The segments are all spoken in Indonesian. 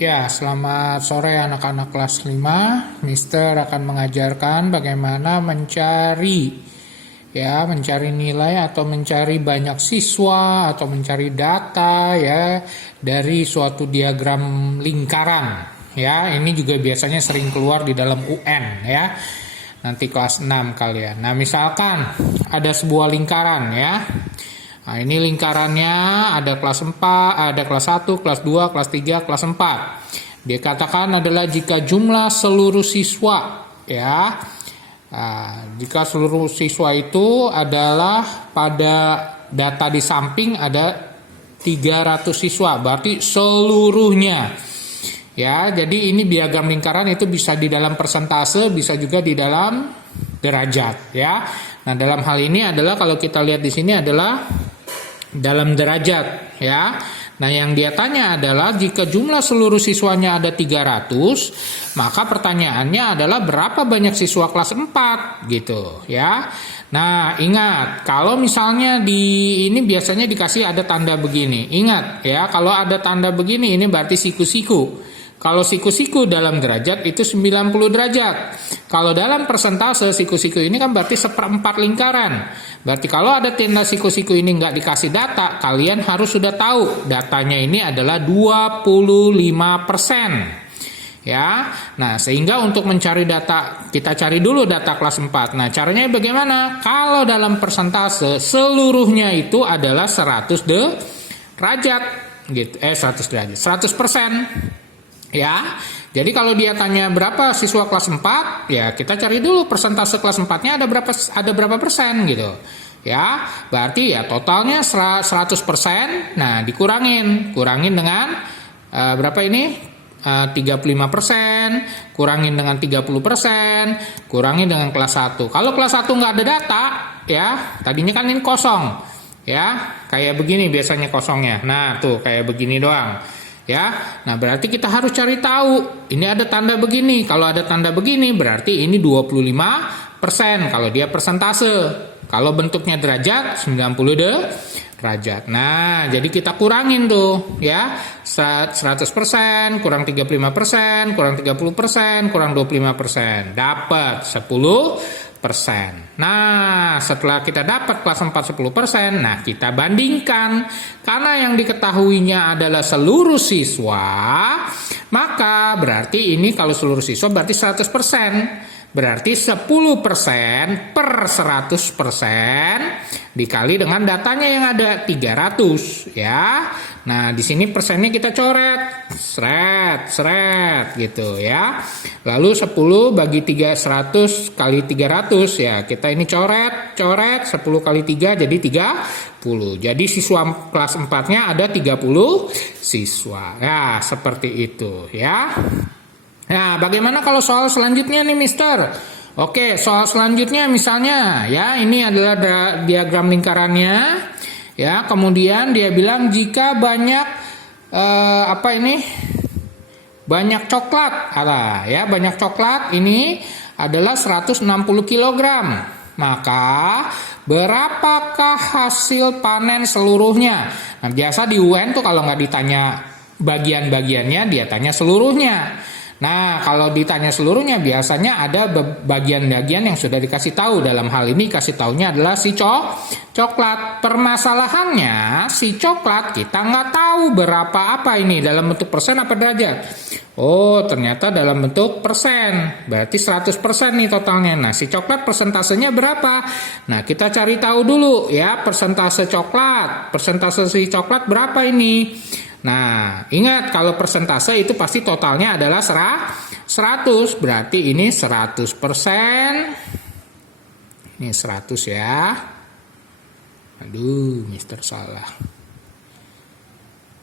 Ya, selamat sore anak-anak kelas 5. Mister akan mengajarkan bagaimana mencari nilai atau mencari banyak siswa atau mencari data ya dari suatu diagram lingkaran. Ya, ini juga biasanya sering keluar di dalam UN ya. Nanti kelas 6 kalian. Nah, misalkan ada sebuah lingkaran ya. Nah, ini lingkarannya ada kelas 4, ada kelas 1, kelas 2, kelas 3, kelas 4. Dikatakan adalah jika jumlah seluruh siswa ya. Nah, jika seluruh siswa itu adalah pada data di samping ada 300 siswa, berarti seluruhnya. Ya, jadi ini diagram lingkaran itu bisa di dalam persentase, bisa juga di dalam derajat ya. Nah, dalam hal ini adalah kalau kita lihat di sini adalah dalam derajat ya. Nah, yang dia tanya adalah jika jumlah seluruh siswanya ada 300, maka pertanyaannya adalah berapa banyak siswa kelas 4 gitu ya. Nah, ingat kalau misalnya ini biasanya dikasih ada tanda begini. Ingat ya, kalau ada tanda begini ini berarti siku-siku. Kalau siku-siku dalam derajat itu 90 derajat. Kalau dalam persentase siku-siku ini kan berarti 1/4 lingkaran. Berarti kalau ada tanda siku-siku ini nggak dikasih data, kalian harus sudah tahu datanya ini adalah 25%. Ya. Nah, sehingga untuk mencari data, kita cari dulu data kelas 4. Nah, caranya bagaimana? Kalau dalam persentase seluruhnya itu adalah 100 derajat gitu. 100 derajat. 100%. Ya, jadi kalau dia tanya berapa siswa kelas 4, ya kita cari dulu persentase kelas 4-nya ada berapa persen gitu. Ya, berarti ya totalnya 100%. Nah, kurangin dengan berapa ini? 35%, kurangin dengan 30%, kurangin dengan kelas 1. Kalau kelas 1 nggak ada data, ya tadinya kan ini kosong. Ya, kayak begini biasanya kosongnya. Nah, tuh kayak begini doang. Ya, nah berarti kita harus cari tahu. Ini ada tanda begini. Kalau ada tanda begini berarti ini 25%. Kalau dia persentase. Kalau bentuknya derajat 90 derajat. Nah, jadi kita kurangin tuh ya. 100%, kurang 35%, kurang 30%, kurang 25%. Dapat 10%. Nah, setelah kita dapat kelas 4 10%, nah kita bandingkan. Karena yang diketahuinya adalah seluruh siswa, maka berarti ini kalau seluruh siswa berarti 100%. Berarti 10% per 100% dikali dengan datanya yang ada 300 ya. Nah, di sini persennya kita coret. Seret gitu ya. Lalu 10 bagi 100 kali 300 ya. Kita ini coret 10 kali 3 jadi 30. Jadi siswa kelas 4-nya ada 30 siswa. Ya, seperti itu ya. Nah, bagaimana kalau soal selanjutnya nih, Mister? Oke, soal selanjutnya misalnya ya, ini adalah diagram lingkarannya. Ya, kemudian dia bilang jika banyak banyak coklat. Banyak coklat ini adalah 160 kg. Maka berapakah hasil panen seluruhnya? Nah, biasa di UN tuh kalau nggak ditanya bagian-bagiannya, dia tanya seluruhnya. Nah, kalau ditanya seluruhnya biasanya ada bagian-bagian yang sudah dikasih tahu. Dalam hal ini kasih taunya adalah si coklat. Permasalahannya si coklat kita nggak tahu berapa ini dalam bentuk persen apa derajat. Oh, ternyata dalam bentuk persen. Berarti 100% nih totalnya. Nah, si coklat persentasenya berapa? Nah, kita cari tahu dulu ya persentase coklat. Persentase si coklat berapa ini? Nah, ingat kalau persentase itu pasti totalnya adalah 100. Berarti ini 100%. Ini 100 ya. Aduh, Mister salah.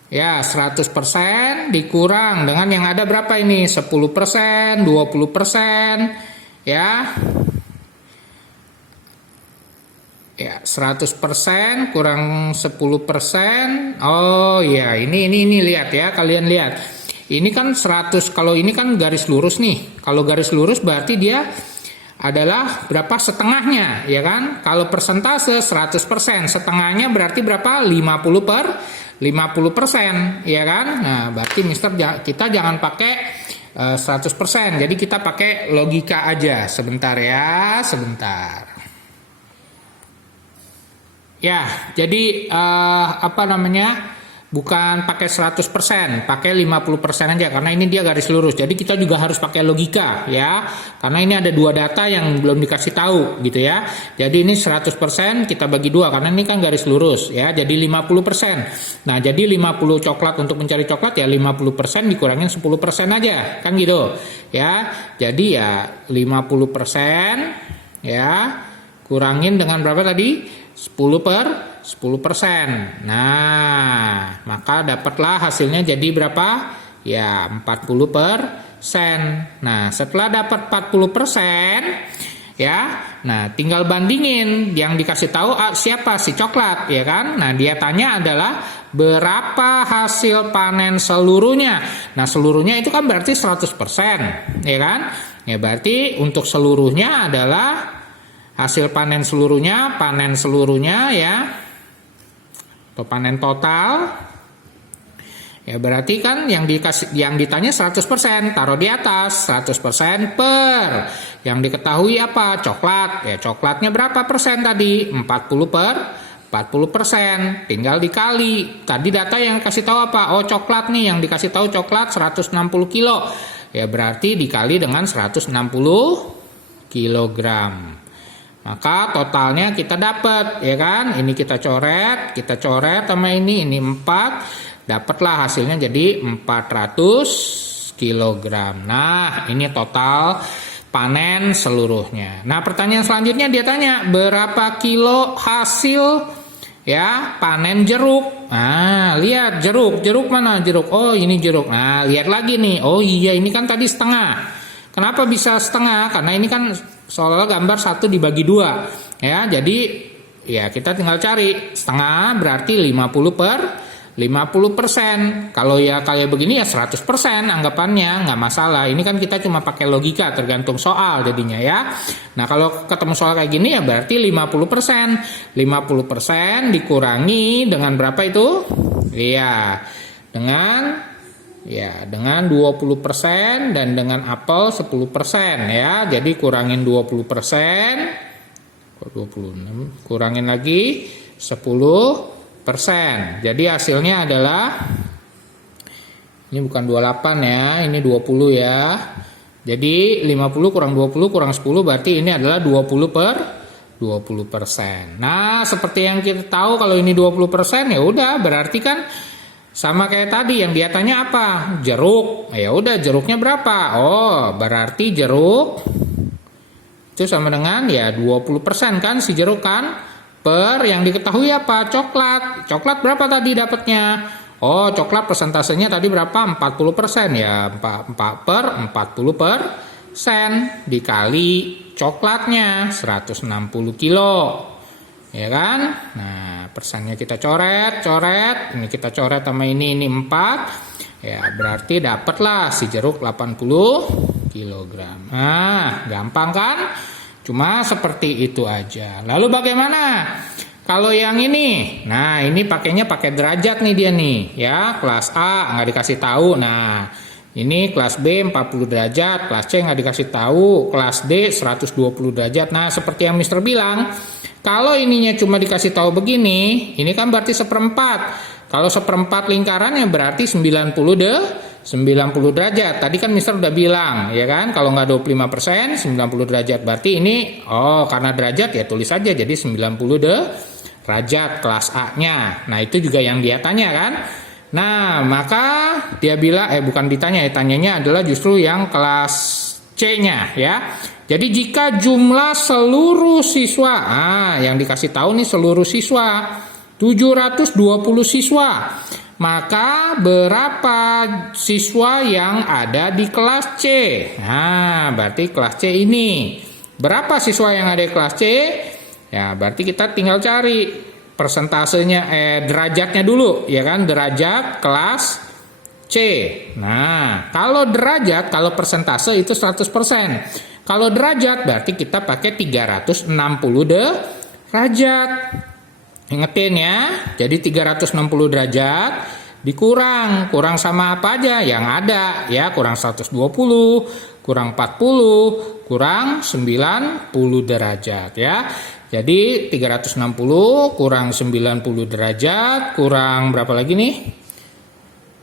Ya, 100% dikurang dengan yang ada berapa ini? 10%, 20%, ya. Ya, 100% kurang 10%. Oh ya, ini lihat ya, kalian lihat. Ini kan 100, kalau ini kan garis lurus nih. Kalau garis lurus berarti dia adalah berapa setengahnya, ya kan? Kalau persentase 100%, setengahnya berarti berapa? 50%, ya kan? Nah, berarti kita jangan pakai 100%. Jadi kita pakai logika aja. Sebentar ya, sebentar. Ya, jadi bukan pakai 100%, pakai 50% aja karena ini dia garis lurus. Jadi kita juga harus pakai logika ya. Karena ini ada dua data yang belum dikasih tahu gitu ya. Jadi ini 100% kita bagi dua karena ini kan garis lurus ya. Jadi 50%. Nah, jadi 50 coklat untuk mencari coklat ya 50% dikurangin 10% aja. Kan gitu. Ya. Jadi ya 50% ya kurangin dengan berapa tadi? 10%. Nah, maka dapatlah hasilnya jadi berapa? Ya, 40%. Nah, setelah dapat 40%, ya. Nah, tinggal bandingin yang dikasih tahu siapa si coklat, ya kan? Nah, dia tanya adalah berapa hasil panen seluruhnya. Nah, seluruhnya itu kan berarti 100%, ya kan? Ya, berarti untuk seluruhnya adalah hasil panen seluruhnya ya, atau panen total, ya berarti kan yang ditanya 100%, taruh di atas 100% per, yang diketahui apa? Coklat, ya coklatnya berapa persen tadi? 40%, tinggal dikali, tadi data yang kasih tahu apa? Oh coklat nih, yang dikasih tahu coklat 160 kilo, ya berarti dikali dengan 160 kilogram. Maka totalnya kita dapat, ya kan? Ini kita coret sama ini 4, dapatlah hasilnya jadi 400 kg. Nah, ini total panen seluruhnya. Nah, pertanyaan selanjutnya dia tanya, berapa kilo hasil ya panen jeruk? Nah, lihat jeruk mana jeruk? Oh, ini jeruk. Nah, lihat lagi nih. Oh iya, ini kan tadi setengah. Kenapa bisa setengah? Karena ini kan seolah-olah gambar 1 dibagi 2 ya, jadi ya kita tinggal cari setengah berarti 50%. Kalau ya kayak begini ya 100% anggapannya, nggak masalah. Ini kan kita cuma pakai logika tergantung soal jadinya ya. Nah, kalau ketemu soal kayak gini ya berarti 50% dikurangi dengan berapa itu? Iya, dengan 20% dan dengan apel 10% ya. Jadi kurangin 20%, 26, kurangin lagi 10%. Jadi hasilnya adalah, ini bukan 28 ya, ini 20 ya. Jadi 50 kurang 20 kurang 10 berarti ini adalah 20%. Nah, seperti yang kita tahu kalau ini 20% ya udah berarti kan sama kayak tadi yang dia tanya apa? Jeruk. Ya udah jeruknya berapa? Oh, berarti jeruk itu sama dengan ya 20% kan si jeruk kan? Per yang diketahui apa? Coklat. Coklat berapa tadi dapatnya? Oh, coklat persentasenya tadi berapa? 40% ya. 4 per 40% dikali coklatnya 160 kilo. Ya kan? Nah, persennya kita coret. Ini kita coret sama ini 4. Ya, berarti dapatlah si jeruk 80 kg. Nah, gampang kan? Cuma seperti itu aja. Lalu bagaimana kalau yang ini? Nah, ini pakainya pakai derajat nih dia nih, ya. Kelas A nggak dikasih tahu. Nah, ini kelas B 40 derajat, kelas C nggak dikasih tahu, kelas D 120 derajat. Nah, seperti yang Mister bilang, kalau ininya cuma dikasih tahu begini, ini kan berarti seperempat. Kalau seperempat lingkarannya berarti 90 derajat. Tadi kan Mister udah bilang, ya kan? Kalau nggak 25%, 90 derajat. Berarti ini, karena derajat ya tulis aja. Jadi 90 derajat kelas A-nya. Nah, itu juga yang dia tanya kan? Nah, maka dia bilang, bukan ditanya, tanyanya adalah justru yang kelas C-nya ya. Jadi jika jumlah seluruh siswa, yang dikasih tahu nih seluruh siswa 720 siswa, maka berapa siswa yang ada di kelas C? Nah, berarti kelas C ini. Berapa siswa yang ada di kelas C? Ya, berarti kita tinggal cari persentasenya, derajatnya dulu, ya kan? Derajat kelas C. Nah, kalau derajat, kalau persentase itu 100%. Kalau derajat berarti kita pakai 360 derajat. Ingetin ya, jadi 360 derajat kurang sama apa aja yang ada ya, kurang 120, kurang 40, kurang 90 derajat ya. Jadi 360 kurang 90 derajat kurang berapa lagi nih?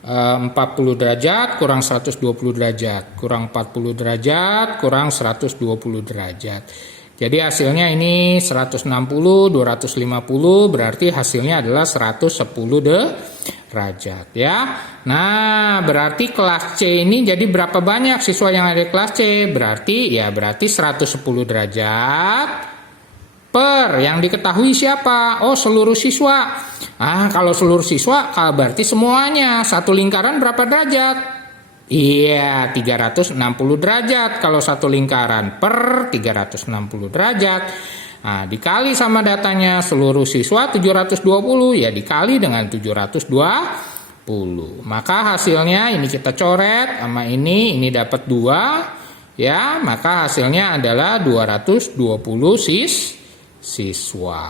40 derajat kurang 120 derajat kurang 40 derajat kurang 120 derajat. Jadi hasilnya ini 160 250 berarti hasilnya adalah 110 derajat ya. Nah, berarti kelas C ini jadi berapa banyak siswa yang ada di kelas C? Berarti 110 derajat per yang diketahui siapa? Oh, seluruh siswa. Kalau seluruh siswa berarti semuanya. Satu lingkaran berapa derajat? Iya, 360 derajat kalau satu lingkaran per 360 derajat. Nah, dikali sama datanya seluruh siswa 720 ya dikali dengan 720. Maka hasilnya ini kita coret sama ini dapat 2 ya, maka hasilnya adalah 220 siswa.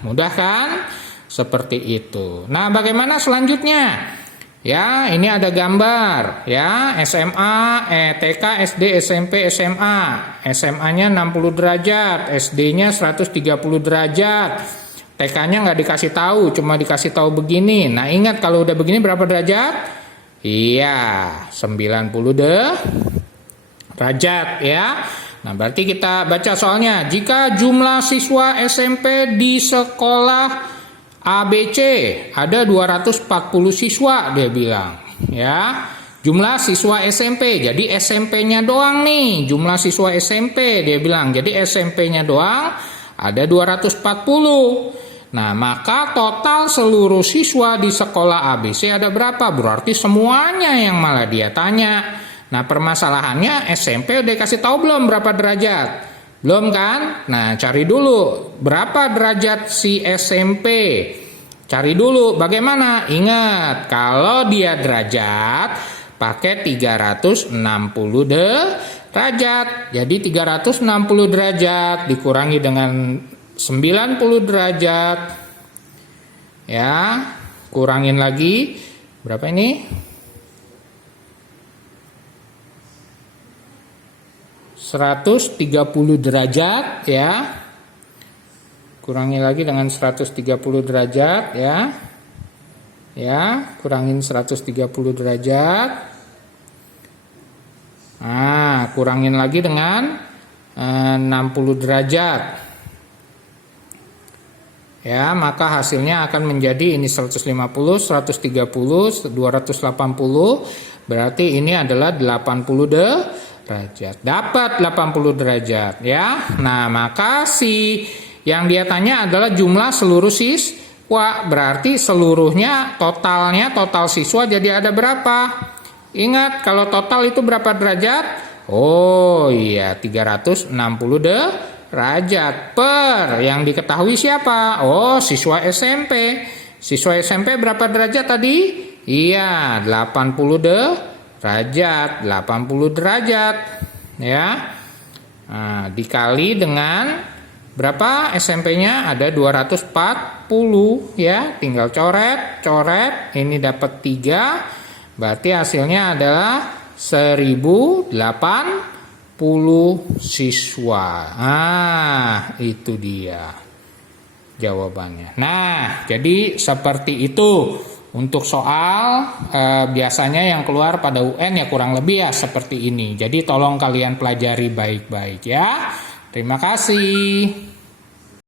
Mudah kan? Seperti itu. Nah, bagaimana selanjutnya? Ya, ini ada gambar ya, SMA, TK, SD, SMP, SMA. SMA-nya 60 derajat, SD-nya 130 derajat. TK-nya nggak dikasih tahu, cuma dikasih tahu begini. Nah, ingat kalau udah begini berapa derajat? Iya, 90 derajat ya. Nah, berarti kita baca soalnya. Jika jumlah siswa SMP di sekolah ABC ada 240 siswa, dia bilang ya, jumlah siswa SMP. Jadi SMP-nya doang nih, jumlah siswa SMP dia bilang. Jadi SMP-nya doang ada 240. Nah, maka total seluruh siswa di sekolah ABC ada berapa? Berarti semuanya yang malah dia tanya. Nah, permasalahannya SMP udah kasih tahu belum berapa derajat? Belum kan? Nah, cari dulu berapa derajat si SMP. Cari dulu bagaimana? Ingat, kalau dia derajat pakai 360 derajat. Jadi 360 derajat dikurangi dengan 90 derajat. Ya, kurangin lagi. Berapa ini? 130 derajat ya. Kurangi lagi dengan 130 derajat ya. Ya, kurangin 130 derajat. Nah, kurangin lagi dengan 60 derajat. Ya, maka hasilnya akan menjadi ini 150, 130, 280. Berarti ini adalah 80 derajat. Dapat 80 derajat ya. Nah, maka yang dia tanya adalah jumlah seluruh siswa. Berarti seluruhnya total siswa jadi ada berapa? Ingat, kalau total itu berapa derajat? Oh iya, 360 derajat per yang diketahui siapa? Oh, siswa SMP. Siswa SMP berapa derajat tadi? Iya, 80 derajat, 80 derajat ya. Nah, dikali dengan berapa SMP-nya? Ada 240 ya. Tinggal coret, ini dapat 3. Berarti hasilnya adalah 1080 siswa. Itu dia jawabannya. Nah, jadi seperti itu. Untuk soal biasanya yang keluar pada UN ya kurang lebih ya seperti ini. Jadi tolong kalian pelajari baik-baik ya. Terima kasih.